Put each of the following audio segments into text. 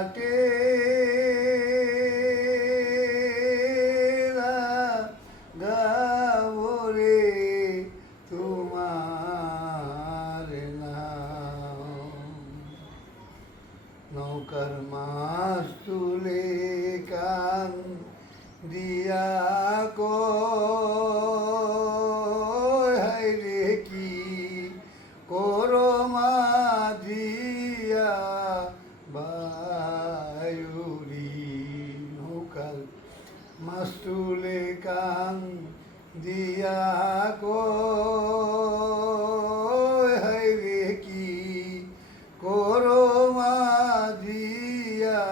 ঘাটে গাবরে তোমার নাম। নৌকার মাছ তুলে কান দিয়া রে কি করো মাঝিয়া মাছ তুলে কান দিয়া কয় রে কি করো মাঝিয়া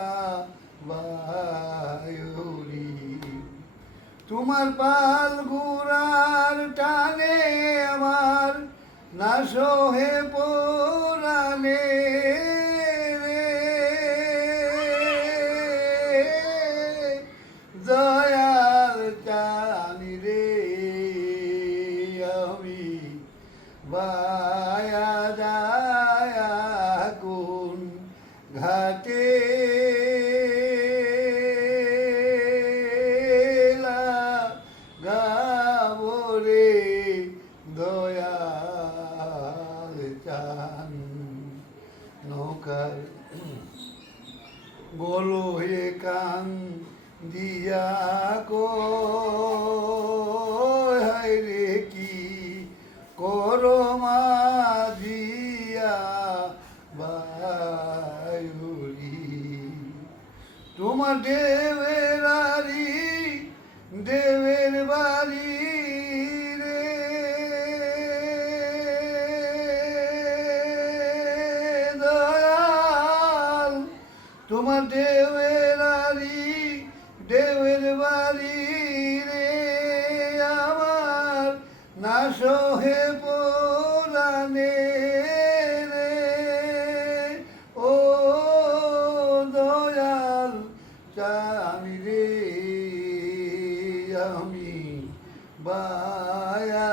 বায়ুরি। তোমার পাল গুড়ার টানে আমার না সোহে দয়াল চান নৌকার গোলো হে কান দিয়া কো রে কি করো মাঝিয়া বায়ুরি। তোমার দেবের তোমার দেবের আরি দেবের বাড়ি রে, আমার না সোহে পোরানে রে। ও দয়াল চামি রে, আমি বায়া